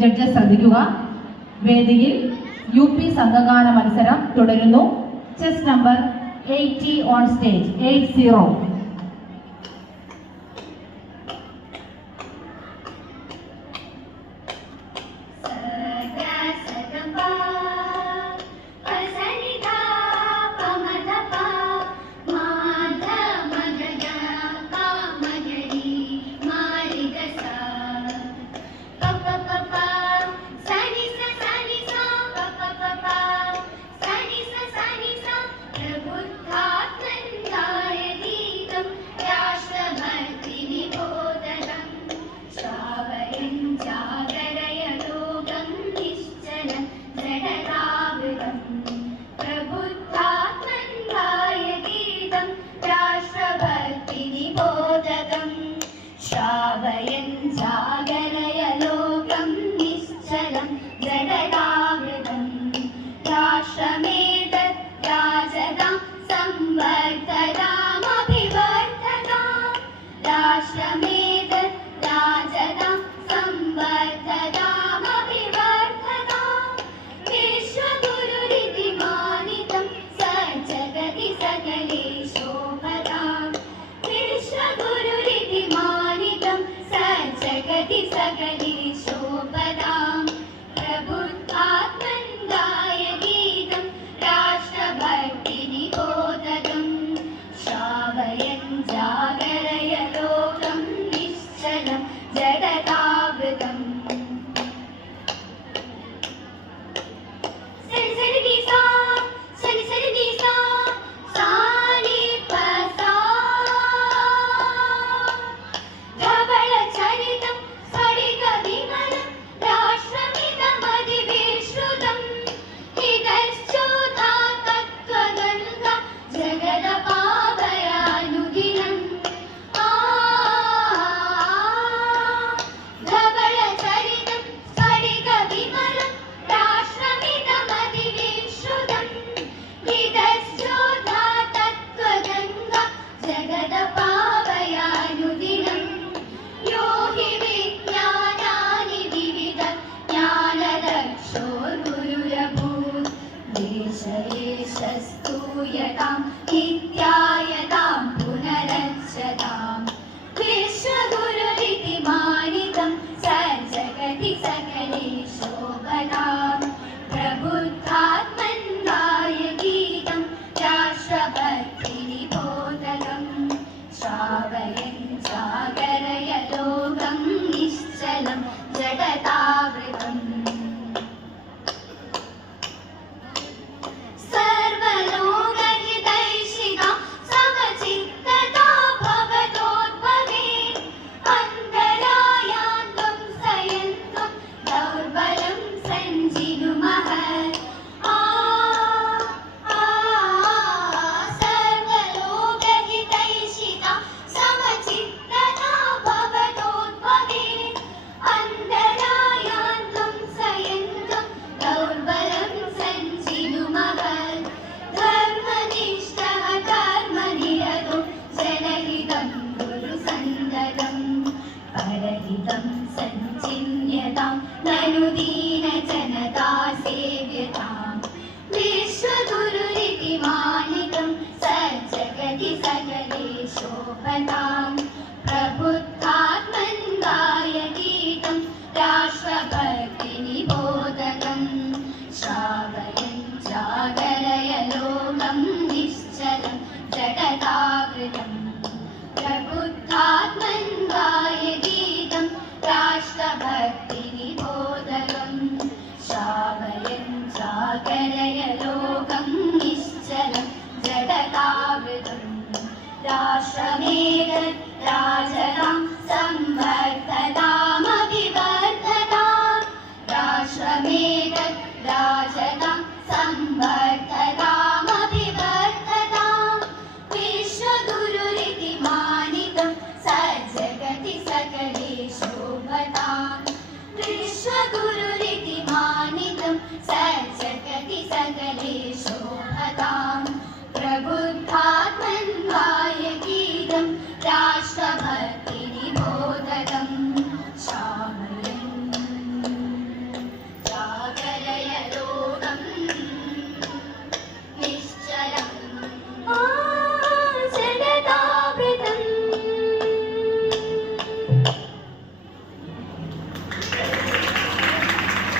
Judges ശ്രദ്ധിക്കുക. വേദിയിൽ U P സംഘഗാന മത്സരം തുടരുന്നു. Chest number eighty on stage eight zero 不夜当 त्मन्दाय गीतं राष्ट्रभक्तिनि श्रावयन् सागरय लोकं निश्चलं जटतावृतं राष्ट्रमेतत् राजरा So